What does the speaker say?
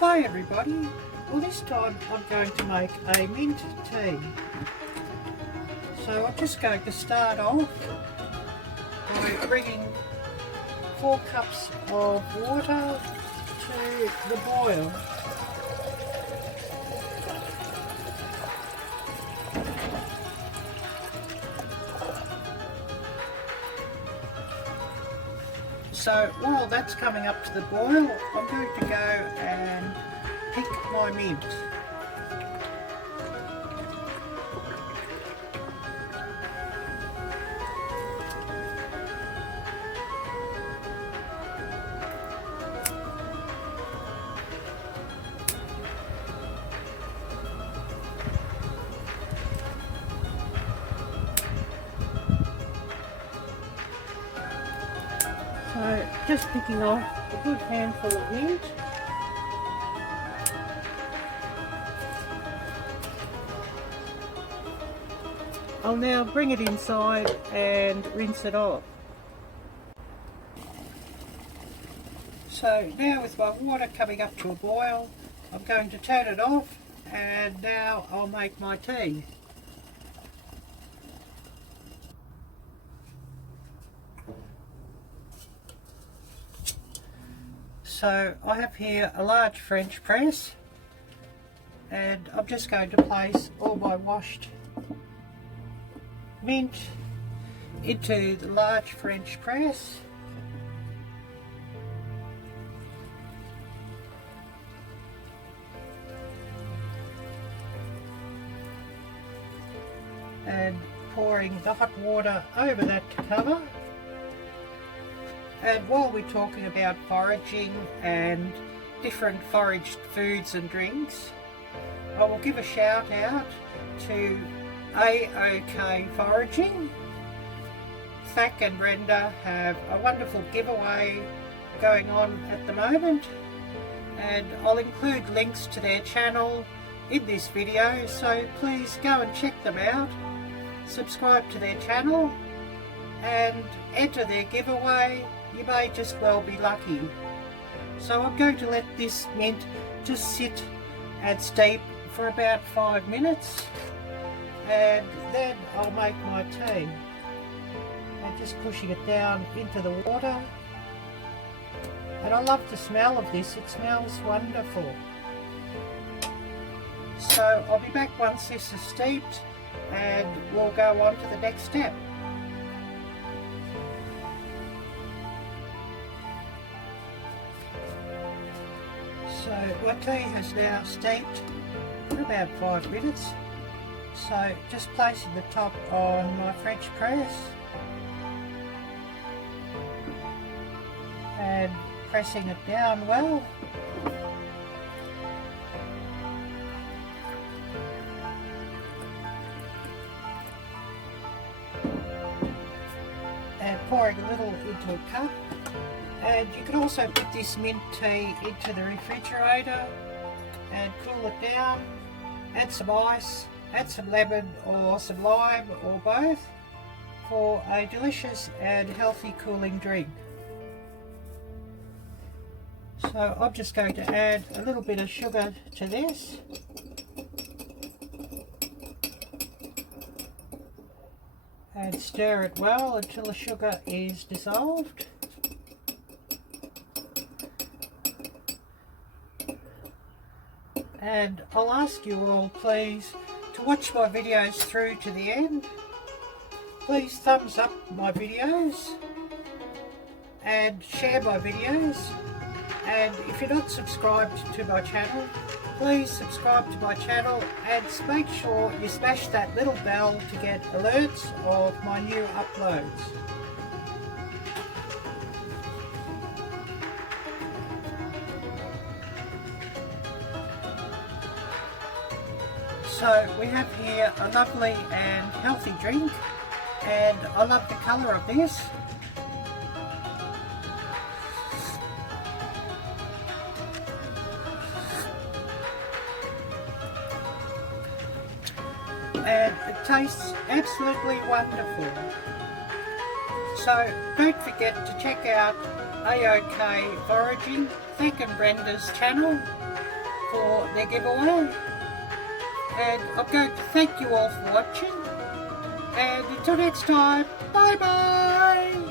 Hi everybody, well this time I'm going to make a mint tea. So I'm just going to start off by bringing 4 cups of water to the boil. So while that's coming up to the boil, I'm going to go and pick my mint. So just picking off a good handful of mint. I'll now bring it inside and rinse it off. So now with my water coming up to a boil, I'm going to turn it off and now I'll make my tea. So I have here a large French press and I'm just going to place all my washed mint into the large French press. And pouring the hot water over that to cover. And while we're talking about foraging and different foraged foods and drinks, I will give a shout out to AOK Foraging. Thack and Brenda have a wonderful giveaway going on at the moment, and I'll include links to their channel in this video, so please go and check them out, subscribe to their channel and enter their giveaway. You may just well be lucky. So I'm going to let this mint just sit and steep for about 5 minutes and then I'll make my tea. I'm just pushing it down into the water, and I love the smell of this, it smells wonderful. So I'll be back once this is steeped and we'll go on to the next step. So my tea has now steeped for about 5 minutes. So just placing the top on my French press and pressing it down well. And pouring a little into a cup. And you can also put this mint tea into the refrigerator and cool it down, add some ice, add some lemon or some lime or both for a delicious and healthy cooling drink. So I'm just going to add a little bit of sugar to this. And stir it well until the sugar is dissolved. And I'll ask you all please to watch my videos through to the end. Please thumbs up my videos and share my videos. And if you're not subscribed to my channel, please subscribe to my channel and make sure you smash that little bell to get alerts of my new uploads. So we have here a lovely and healthy drink, and I love the colour of this. And it tastes absolutely wonderful. So don't forget to check out AOK Foraging, Thack and Brenda's channel, for their giveaway. And I'm going to thank you all for watching. And until next time, bye bye!